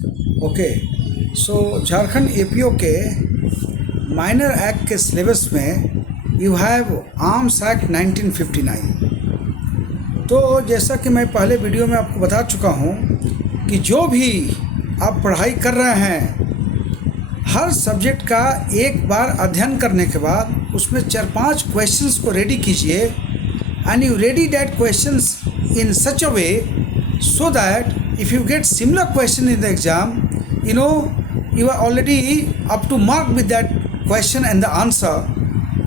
Okay, सो Jharkhand APO के minor act के syllabus में यू हैव आर्म्स एक्ट 1959। तो जैसा कि मैं पहले वीडियो में आपको बता चुका हूँ कि जो भी आप पढ़ाई कर रहे हैं, हर सब्जेक्ट का एक बार अध्ययन करने के बाद उसमें 4-5 क्वेश्चंस को रेडी कीजिए and you ready that questions in such a way so that if you get similar question in the exam, you are already up to mark with that question and the answer,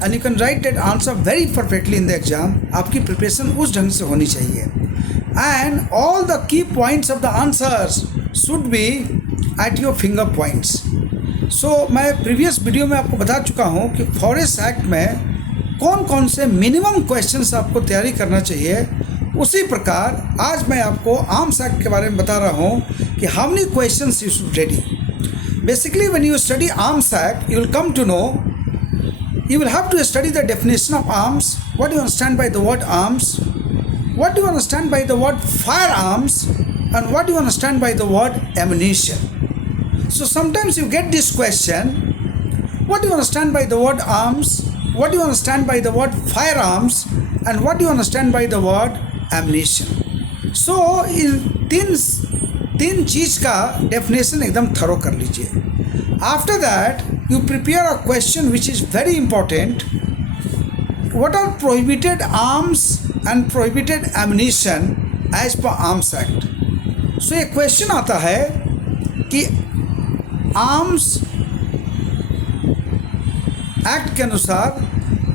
and you can write that answer very perfectly in the exam. आपकी preparation उस ढंग से होनी चाहिए and all the key points of the answers should be at your finger points. So मैं previous video में आपको बता चुका हूँ कि फॉरेस्ट एक्ट में कौन कौन से मिनिमम क्वेश्चंस आपको तैयारी करना चाहिए। उसी प्रकार आज मैं आपको आर्म्स एक्ट के बारे में बता रहा हूँ कि how many questions you should ready. Basically when you study arms act you will come to know, you will have to study the definition of arms, what do you understand by the word arms, what do you understand by the word firearms, and what do you understand by the word ammunition. So sometimes you get this question, what do you understand by the word arms, what do you understand by the word firearms, and what do you understand by the word ammunition. So इन तीन चीज़ का definition एकदम thorough कर लीजिए. After that you prepare a question which is very important. What are prohibited arms and prohibited ammunition as per Arms Act. So एक question आता है कि arms act के अनुसार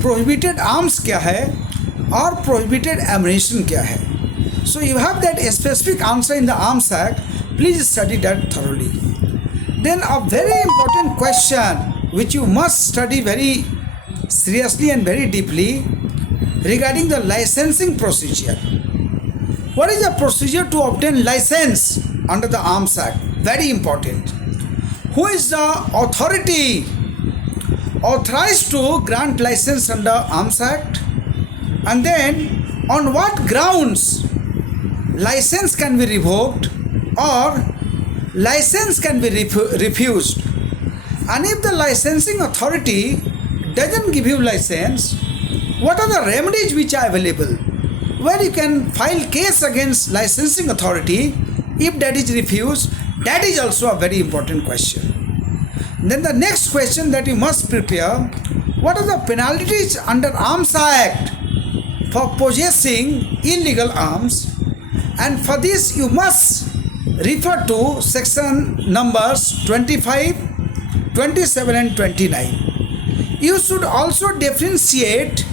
प्रोहिबिटेड आर्म्स क्या है और प्रोहिबिटेड एमुनेशन क्या है. So you have that specific answer in the Arms Act. Please study that thoroughly. Then a very important question which you must study very seriously and very deeply regarding the licensing procedure. What is the procedure to obtain license under the Arms Act? Very important. Who is the authority authorized to grant license under Arms Act? And then on what grounds license can be revoked or license can be refused? And if the licensing authority doesn't give you license, what are the remedies which are available where you can file case against licensing authority if that is refused? That is also a very important question. Then the next question that you must prepare, what are the penalties under Arms Act for possessing illegal arms? And for this you must refer to section numbers 25, 27 and 29. You should also differentiate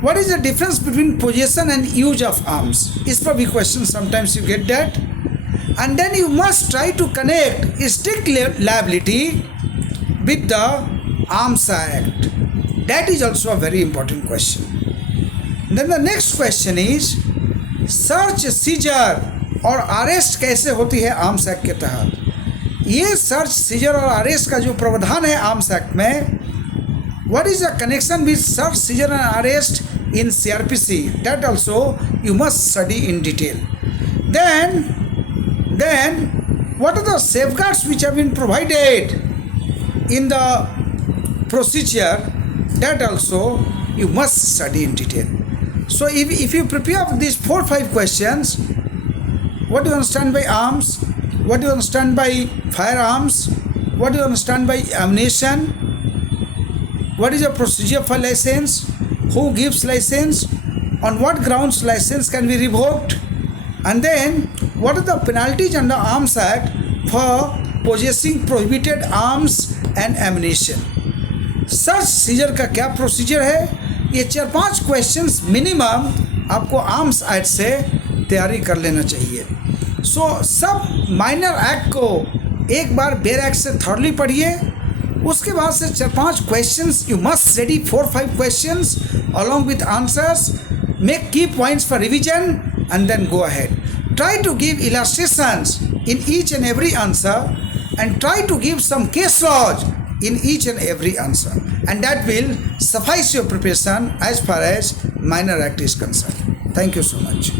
what is the difference between possession and use of arms. Is probably question, sometimes you get that. And then you must try to connect strict liability with the Arms Act. That is also a very important question. Then the next question is search seizure और arrest कैसे होती है arms act के तहत. ये search seizure और arrest का जो प्रावधान है आर्म्स एक्ट में, what is the connection with search, seizure and arrest in CRPC? That also you must study in detail. Then what are the safeguards which have been provided in the procedure? That also you must study in detail. So if you prepare these 4-5 questions, what do you understand by arms, what do you understand by firearms, what do you understand by ammunition, what is the procedure for license, who gives license, on what grounds license can be revoked, and then what are the penalties under Arms Act for possessing prohibited arms and ammunition. Search seizure का क्या procedure है, ये 4-5 questions minimum आपको arms act से तैयारी कर लेना चाहिए. सो सब माइनर एक्ट को एक बार बेर एक्ट से थॉरली पढ़िए. उसके बाद से 4-5 questions you must ready, 4-5 questions along with answers. Make key points for revision and then go ahead. Try to give illustrations in each and every answer and try to give some case laws in each and every answer, and that will suffice your preparation as far as minor act is concerned. Thank you so much.